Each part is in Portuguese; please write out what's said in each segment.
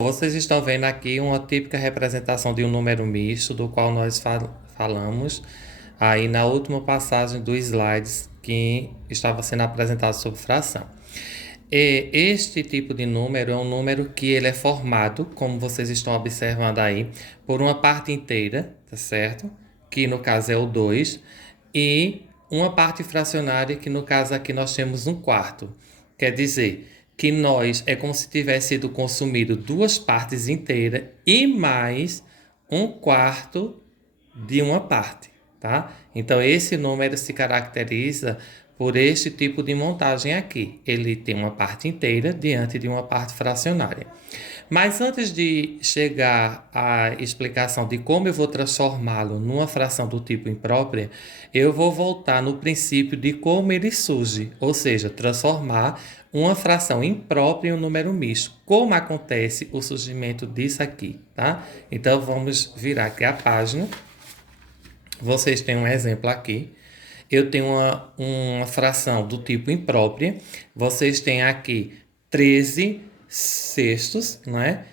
Vocês estão vendo aqui uma típica representação de um número misto, do qual nós falamos aí na última passagem dos slides que estava sendo apresentado sobre fração. E este tipo de número é um número que ele é formado, como vocês estão observando aí, por uma parte inteira, tá certo? Que no caso é o 2, e uma parte fracionária, que no caso aqui nós temos um quarto. Quer dizer que nós é como se tivesse sido consumido duas partes inteiras e mais um quarto de uma parte, tá? Então esse número se caracteriza por este tipo de montagem aqui. Ele tem uma parte inteira diante de uma parte fracionária. Mas antes de chegar à explicação de como eu vou transformá-lo numa fração do tipo imprópria, eu vou voltar no princípio de como ele surge, ou seja, transformar uma fração imprópria em um número misto. Como acontece o surgimento disso aqui, tá? Então vamos virar aqui a página. Vocês têm um exemplo aqui. Eu tenho uma fração do tipo imprópria. Vocês têm aqui 13 sextos, né?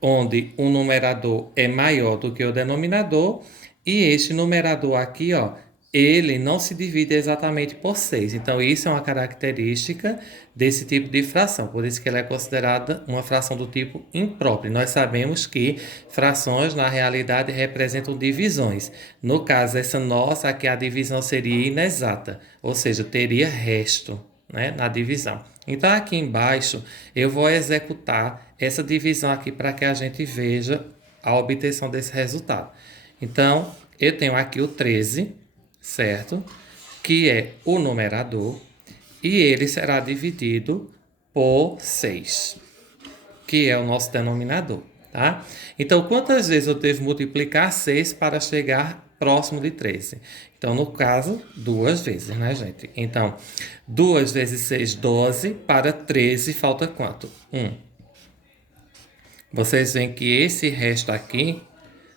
Onde o numerador é maior do que o denominador. E este numerador aqui, ó, ele não se divide exatamente por 6. Então, isso é uma característica desse tipo de fração. Por isso que ela é considerada uma fração do tipo imprópria. Nós sabemos que frações, na realidade, representam divisões. No caso, essa nossa, aqui a divisão seria inexata, ou seja, teria resto, né, na divisão. Então, aqui embaixo, eu vou executar essa divisão aqui para que a gente veja a obtenção desse resultado. Então, eu tenho aqui o 13, certo? Que é o numerador, e ele será dividido por 6, que é o nosso denominador, tá? Então, quantas vezes eu devo multiplicar 6 para chegar próximo de 13? Então, no caso, 2 vezes, né, gente? Então, 2 vezes 6, 12, para 13 falta quanto? 1. Vocês veem que esse resto aqui,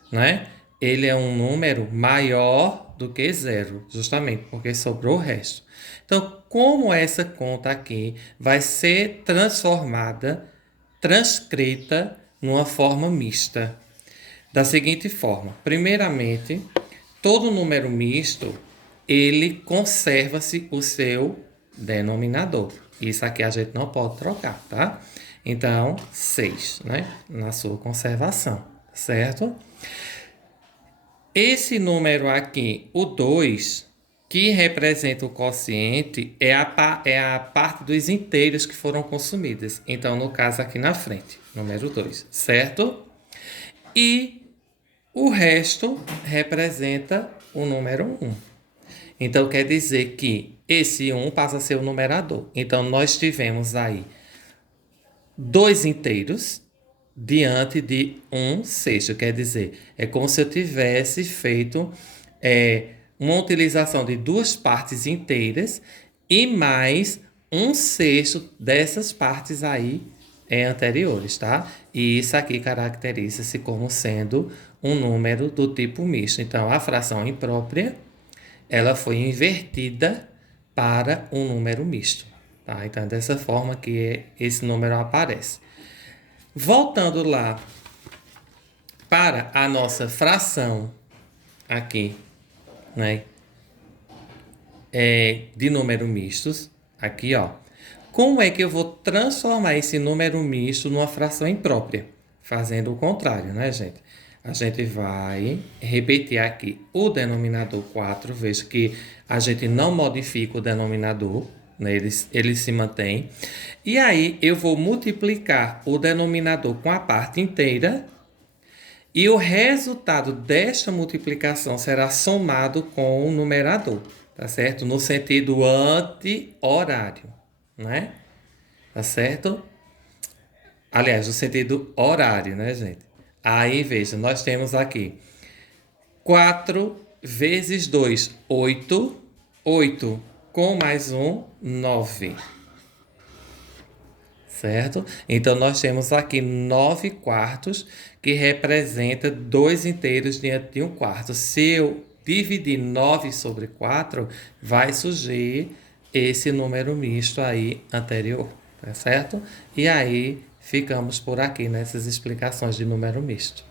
né? Ele é um número maior do que zero, justamente porque sobrou o resto. Então, como essa conta aqui vai ser transcrita numa forma mista? Da seguinte forma: primeiramente, todo número misto, ele conserva-se o seu denominador. Isso aqui a gente não pode trocar, tá? Então, 6, né? Na sua conservação, certo? Esse número aqui, o 2, que representa o quociente, é a parte dos inteiros que foram consumidas. Então, no caso aqui na frente, número 2, certo? E o resto representa o número 1. Então, quer dizer que esse 1 passa a ser o numerador. Então, nós tivemos aí 2 inteiros diante de 1 sexto. Quer dizer, é como se eu tivesse feito uma utilização de duas partes inteiras e mais 1 sexto dessas partes aí anteriores, tá? E isso aqui caracteriza-se como sendo um número do tipo misto. Então, a fração imprópria, ela foi invertida para um número misto, tá? Então, é dessa forma que esse número aparece. Voltando lá para a nossa fração aqui, né, de número mistos, aqui, ó. Como é que eu vou transformar esse número misto numa fração imprópria? Fazendo o contrário, né, gente? A gente vai repetir aqui o denominador 4, veja que a gente não modifica o denominador, né? Ele se mantém. E aí eu vou multiplicar o denominador com a parte inteira, e o resultado desta multiplicação será somado com o numerador, tá certo? No sentido anti-horário, né? Tá certo? Aliás, no sentido horário, né, gente? Aí, veja, nós temos aqui 4 vezes 2, 8. 8 com mais 1, 9. Certo? Então, nós temos aqui 9 quartos, que representa 2 inteiros diante de 1 quarto. Se eu dividir 9 sobre 4, vai surgir esse número misto aí anterior, tá certo? E aí ficamos por aqui nessas explicações de número misto.